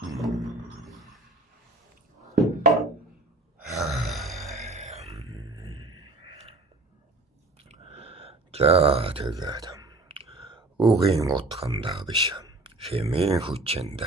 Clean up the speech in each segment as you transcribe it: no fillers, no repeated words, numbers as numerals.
За тэгээд үгийн утгандаа биш. Хэмээн хүчинд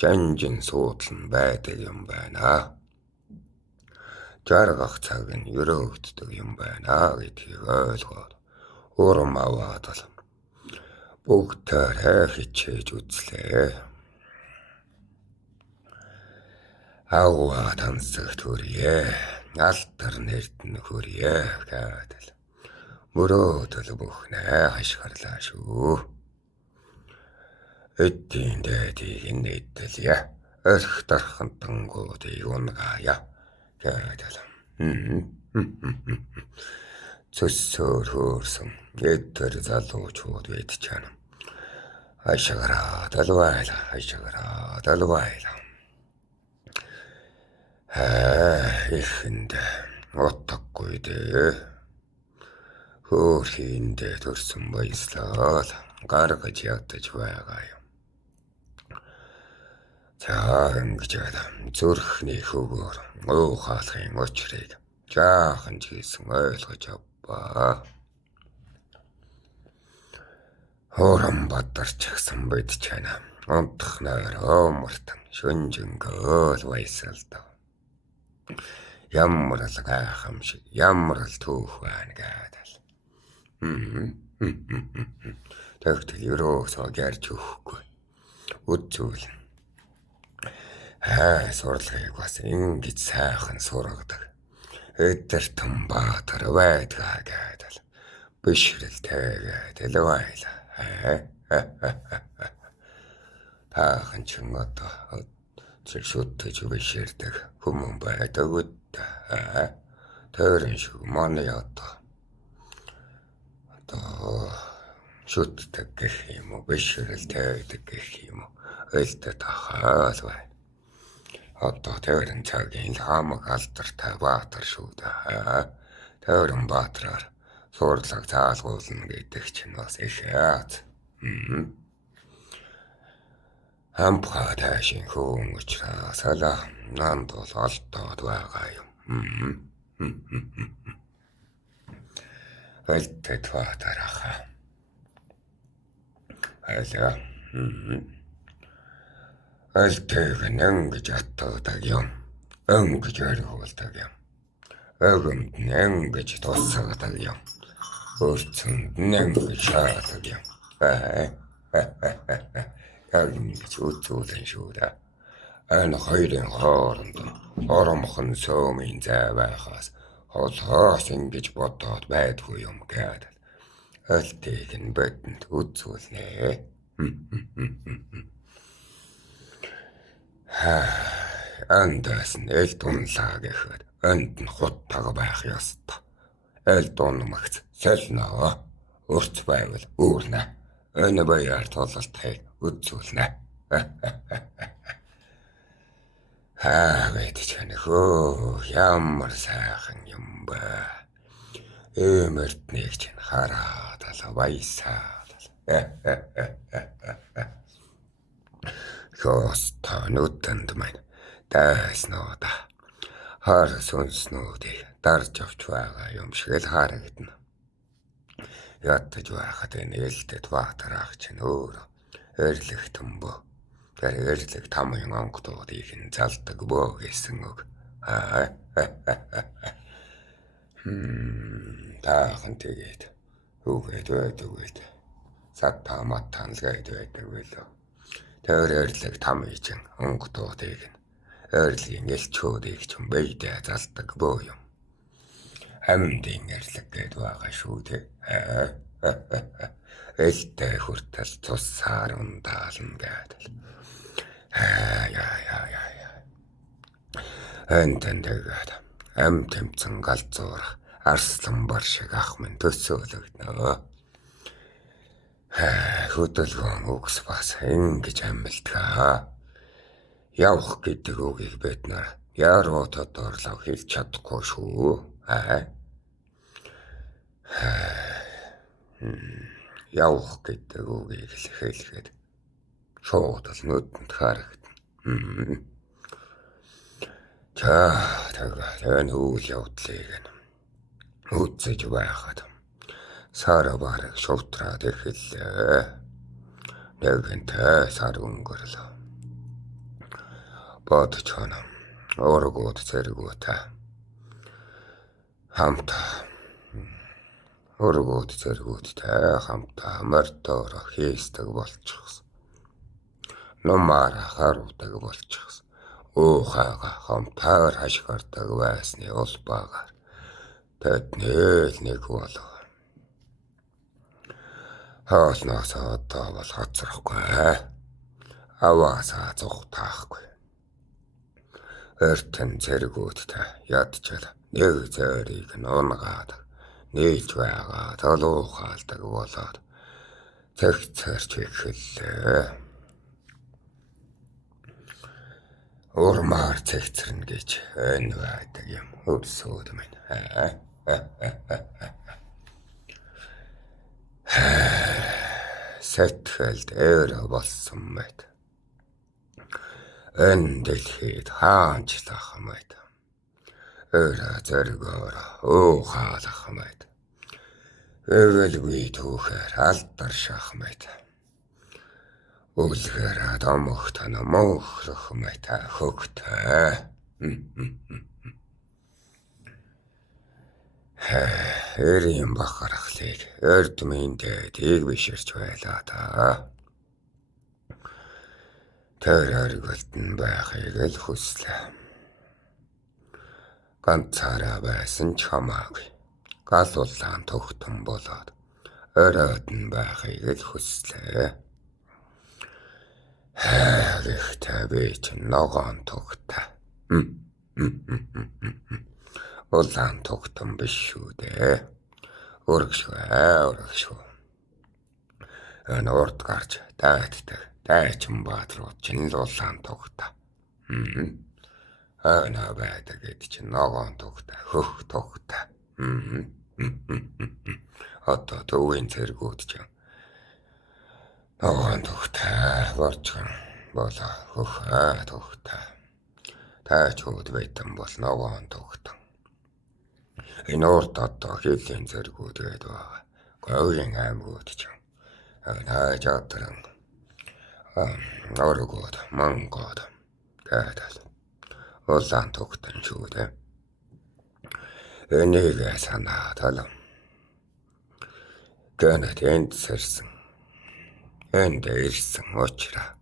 жанжин суудлан байдаг юм байна. Жаргах цаг нь өрөөгддөг юм байна гэдгийг ойлгоод урам аваад л бүгдээ хичээж үзлээ. Ауа тансаг төрье, алтар нэрдэн хөрье гэдэл мөрөөдөл бүхнээ хашгирлаа шүү. Эдийн дээдийг нэдэлье, өрх дархантангуудыг унгаая гэдэл. Цөссөөр хөөрсөн эдгээр залуучууд бид чана. Хашгираад алвайла. Ихэнд утгагүй дээ. Хөөрхиндээ төрсөн баяслал гаргаж ядаж байгаа юм. За ингэж зүрхний хөвгөр уухаалахын учрыг жаахан ч хийсэн ойлгож авбаа. Хорон бадарч гсэн бид чана. Унтах нойр омартан шүнжэнгөөл баясалдав. Ямар л гайхамшиг, ямар л түүх байна гэдэл. Тэгтэл ерөөсөө ярьж өгөхгүй. Үзүүл. Сурлагыг бас ингэж сайхан сургадаг. Эдэртэн баатар байдгаа гэдэл. Бишрэлтэй гэдэл байла. Таахан чин одоо шүтэж бишэрдэг хүмүүн байдаг үдэ. Тэрэн шиг манай одоо шүтдэг гэх юм уу, бишрэлтэй гэх юм уу, элдэ тахаал бай. Одоо тэрэн цагийн хамаг алдартай баатар шүү дээ. Тэрэн баатраар сурлаг заалгуулна гэдэг чинь бас их яат. Ампха таашин хүн учраас нанд бол олдоод байгаа юм. Элтэд баатараха. Элтэг нэнгэж атдаг юм. Өнгөж орхиулдаг юм. Өгөмд нэнгэж тусгадаг юм. Өрцөнд нэнгэж шаадаг юм. Ингэж үзүүлэн шүү дээ. Энэ хоёрын хооронд оромхон сөөмийн зай байхаас холхоос ингэж бодоод байдгүй юм гэдэг. Элтийг нь бидэнд үзүүлнэ. Андаас нь элд унлаа гэхэд энд нь хуттаг байх ёстой. Элд унмагц солноо. Урт байвал үүрнэ. Энэ баяр тололтыг үзүүлнэ. Гэт чанхөө ямар сайхан юм бэ. Эмэртнийг чинь хараад ал баясаад. Хөөс нүдэнд маань дайсноода. Хар сүнснүүдийг дарж авч байгаа юм шиг л харагдана. Ядаж байхад энэ элтэд баатарах чинь өөр эрлэх төмбөө. Тэр эрлэх тамын онгодуудыг нь залдаг бөө гэсэн үг. Таахан тэгээд үгээд байдаг үед сатта матан л гээд байдаг байлоо. Тэр эрлэх тамын чинь онгодуудыг нь эрлэгийн элчүүдийг чинь бэйдэ залдаг бөө юм. Амьдын эрлэг гээд байгаа шүү дээ. Элтэй хүртэл цусаар ундаална гэдэл. Энтэн тэгээд ам тэмцэн галзуурах арслан бар шиг ах минь төсөөлөгднө. Хөдөлгөөн үгс бас ингэж амилтгаа. Явах гэдэг үгийг бид нар яруу тодорлоо хэлж чадахгүй шүү. Явах гэдэг үгийг хэлэхэд шууд л нүдэнд харагдана. За тэгээд үйл явдлыг үзэж байхад сар бараг шувтраад эхэллээ. Нэгэнтээ сар өнгөрлөө. Бодож хоноо ургууд зэргүүтэй хамтаа мордоор хийсдэг болчихсон. Нумаараа харуудаг болчихсон. Уухайгаа хамтаар хашгирдаг байсны улбаагаар тэд нэг болов. Хоолноос одоо бол хоцрохгүй. Аваасаа зүгтаахгүй. Эртэн зэргүүдтэй ядчил нэг зөрийг нунгаад нийлж байгаа толуухаалдаг болоод цэгцэрч эхэллээ. Урмаар цэгцэрнэ гэж энэ байдаг юм өсөөд минь. Сэтгэлд ээрэ болсон мэт. Энэ дэлхийд хаанчлах мэт. Ээрэ зэргээр уухаалах мэт. Эгэлгүй түүхээр алдаршах мэт. Үлгэр домогтон мөнхрөх мэт хөгтэй. Эрийн бахархлыг эрдминдээ тийг биширч байлаа та. Тэр аргалтан байхыг л хүслээ. Ганцаараа байсан ч хамаагүй. Гал улаан тогтон болоод оройдон байхыг л хүслээ. Гэхдээ би ч ногоон тогтаа. Улаан тогтон биш шүү дээ. Өргөшгүй. Энэ урд гарч дайтдаг дайчин баатрууд чинь л улаан тогтаа. Ана байдаг гэд чинь ногоон тогтаа, хөх тогтаа. Одоо төвийн зэргүүд чинь ногоон тогтаа борчхон болоо хөх тогтаа. Тайчууд байтан бол ногоон тогтаа. Энэ урд одоо хилийн зэргүүд гэдэг байгаа. Говийн аймагуд чинь наажатран оргууд мангууд гэдэг улаан тогтон шүү дээ. Энийг санаатал гэнэт энд сэрсэн. Энд ирсэн очраа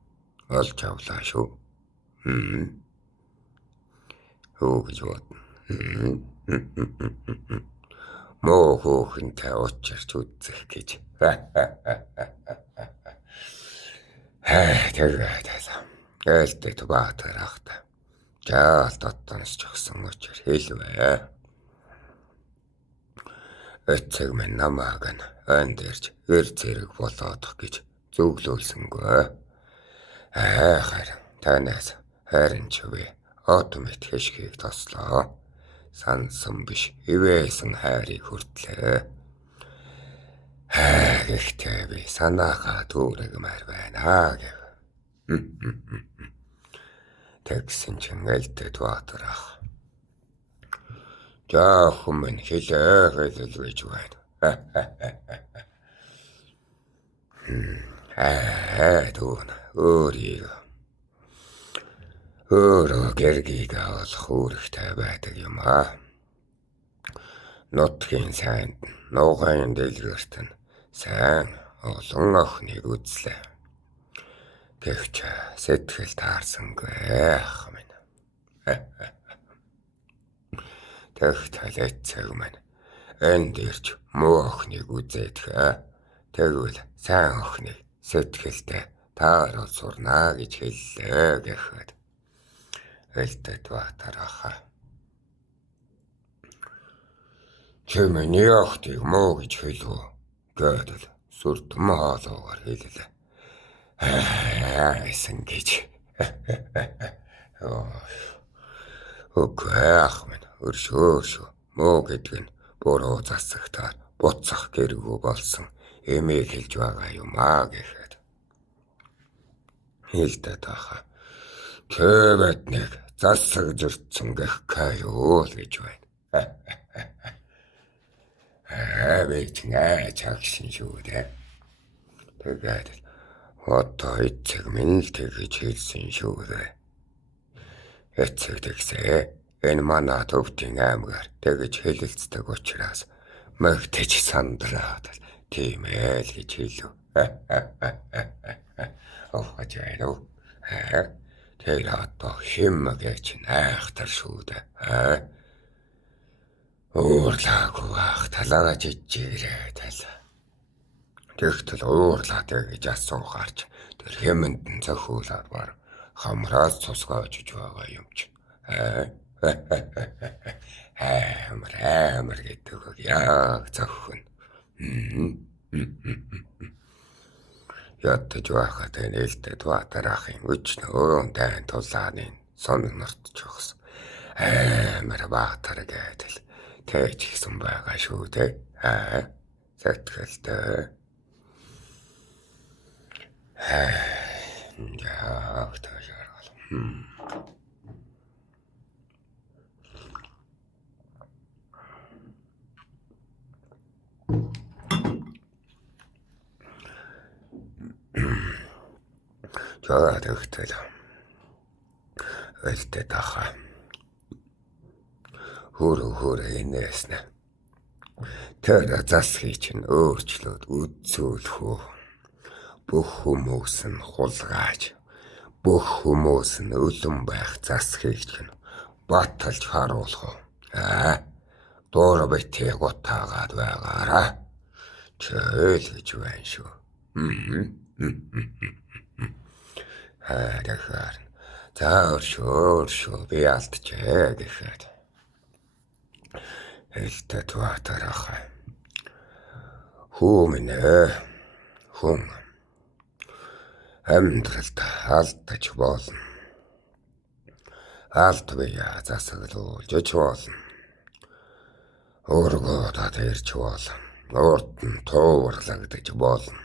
олж авлаа шүү. Хөөж бодно. Муу хөөхөнтэй учирч үзэх гэж. Тэгээд ээлдэт баатар ахта. Жаал доттоноос чгсэн учир хэлвэ. Эцэг минь намааг ан дээрч эр зэрэг болоодох гэж зөвлөөлсөнгүй. Харин танаас харин ч вэ автомат хэшгийг тослоо. Сансан биш ивээсэн хайрыг хүртлээ. Гэхдээ би санаахаа дүүрэгмээр байна гэв. Тэгсэн чинь ээлдэт баатар ах. Жаахан минь хэлэл гэж байна. Дүүн өөрөө гэргийг авах үүрэгтэй байдаг юм аа. Нутгийн сайнд нугайн дэлгэрт нь сайн олон охиныг үзлээ. Гэвч сэтгэл таарсангүй ах минь. Тэгтэл эцэг минь энд ирж муу охиныг үзээдхэ. Тэгвэл сайн охиныг сэтгэлдээ тааруул сурнаа гэж хэллээ гэхэд ээлдэт баатар ахаа. Чи миний охтыг муу гэж хэлв гэдэл сүрдэм хаалуугаар хэллээ. Эсэн гэж. Үгүй ах минь өршөө муу гэдэг нь буруу засагтаар буцах гэргүй болсон эмээг хэлж байгаа юм аа гэхэд ээлдэт ахаа. Чөөбөд нэг засаг зөрчсөн гэхгүй юу л гэж байна. Бид чагшин шүү дээ. Тэгээд одоо эцэг минь л тэгж хэлсэн шүү дээ. Эцэг тэгсээ энэ манай төвтийн аймгаар тэгж хэлэлцдэг учраас мэгтэж сандраад тийм ээ л гэж хэлв. Охож байна уу? Тэр одоо хэм гэж найхтар шүү дээ. Уурлаагүй ах талаа жижигрээ тал. Тэгтэл уурлаад гэж асуугаарч тэр хэмэнд нь цохиулаад бар хамраас цусгааж байгаа юм чи. Амар гэдэг яг зохино. Ядаж байхад нээлттэй туатарахын өчнөө тань тулааны сонг нортч өгсөн. Амар баатар гэдэл тэгж гисэн байгаа шүү дээ. Сэтгэлтэй. Яг таашаал. Жаа тэгтэл өлтөд ахаа. Хөр инээснэ. Тэр засхий чинь өөрчлөөд үзүүлэх үү. Бүх хүмүүс нь хулгайж, бүх хүмүүс нь өлөн байх засхийг чинь баталж харуулах уу. Дуур битээ гутаагаад байгаараа. Чөөл гэж байна шүү. Тэгэхээр заавар би алдчихээ гэхэд элтэт ватарах хүмнэ хүн амьдралд алдаж болно. Алд бие засаглуулж болно. Өөргөөд ирж болно. Урд нь туурлагдаж болно.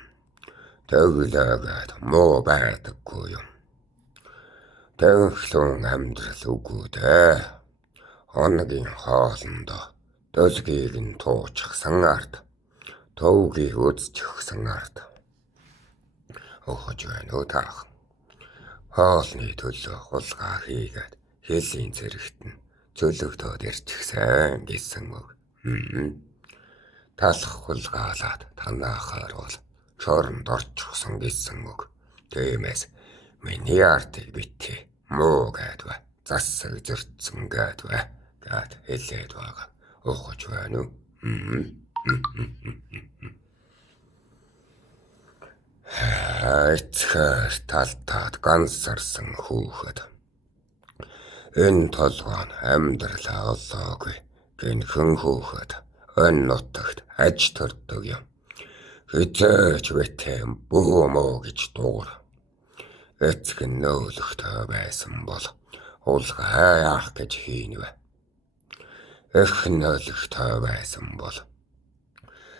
Тэглээгээд муу байдаггүй юм. Тэнхлэн амьдрал үгүй дээ. Хоногийн хоолндоо дөлгийг нь туучсан ард, төвгийг үзчихсэн ард. Охож байна уу таах. Хоолны төлөө хулгай хийгээд хэлийн зэрэгт нь зөлөгдөөд ирчихсэн гэсэн үг. Талах хулгаалаад танаахаар бол шоронд орчихсон гэсэн үг. Тиймээс миний артыг битээ муу гэдвэ засаг зөрчсөн гэдвэ гэд хэлээд байгаа. Охож байна уу? Эцгээр талтаад гансарсан хүүхэд. Энэ толгойн амьдралаа олоогүй гинхэн хүүхэд өн нутагт аж төрдөг юм. Хизээч битээ бөөмөө гэж дуур. Эцэг нь нөөлөхтэй байсан бол хулгай яах гэж хийнвэ. Эх нөөлөхтэй байсан бол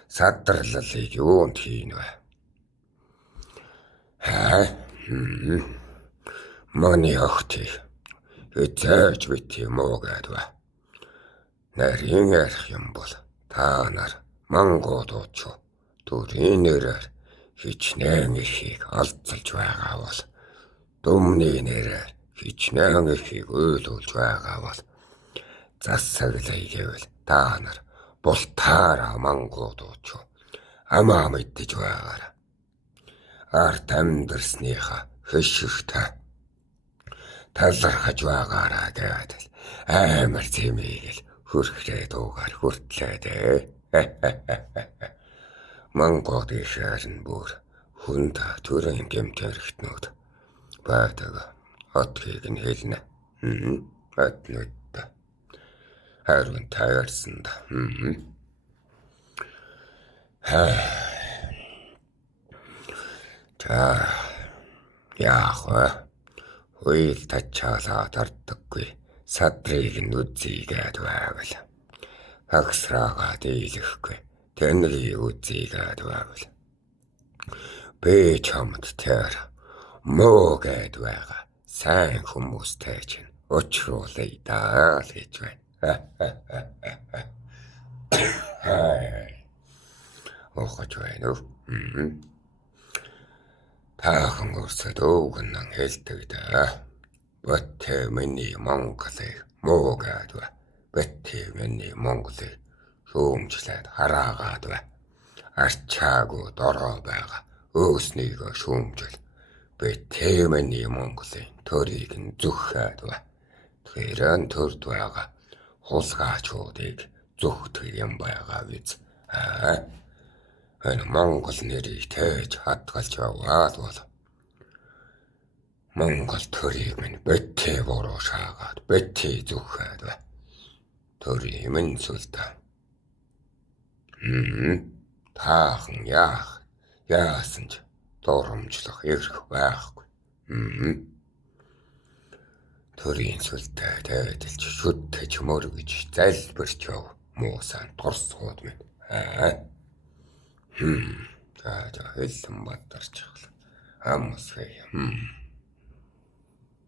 садраллыг юунд хийнвэ. Маны охтыг хизээч битээ муу гэдвэ. Нарийн ярих юм бол та нар мангуудууч төрийн нэрээр хичнээн ихийг алдсалж байгаа бол дүмний нэрээр хичнээн ихийг уйлуулж байгаа бол засаглая гэвэл та нар бултаараа мангуудууч амаа мэддэж байгаараа. Арт амьдрсныхаа хөшигтэй талархаж байгаараа гэдэг амар зэмээгэл хүрхрээ дуугаар хүртлээ дээ. Мангууд ихэр нь бүр хүнд төрийн гэмтэрхтнүүд байдаг хотгийг нь хэлнэ. Атнууд харин таарсан да. Яах вэ? Уйл тачаалаад ардаггүй садрыг нь үзийгээд байвал. Хагсраагаа дийлэхгүй тэнрийг үзийгээд байвал. Би чамд тэр муу гэд байгаа сайн хүмүүстэй чинь уучлаарай даа л гэж байна. Оохож байна уу? Таахан өрсөд өвгөнөн хэлдэг даа. Бөтэ миний Монголыг муугаад ба. Бөтэ миний Монголыг шүүмжлээд хараагаад ба. Арчаагүй дороо байгаа өөснийгөө шүүмжил. Бөтэ миний Монголын төрийг нь зүхээд ба. Тэгэхээр төрд байгаа хулгайчуудыг зүхдэг юм байгаа биз. Энэ Монгол нэрийг тээж хадгалж яваад бол Монгол төрийг минь бөтэ буруу шаагаад бөтэ зүхээд ба. Төрийг минь сүлдээ. Таахан яасан ч дурамжлах эрх байхгүй. Төрийн сүлдээ тээдэлж шүтгэж мөргөж залбирч яв муусан дурсгууд минь. За хэлсэн бадарч хэл. Амсгий.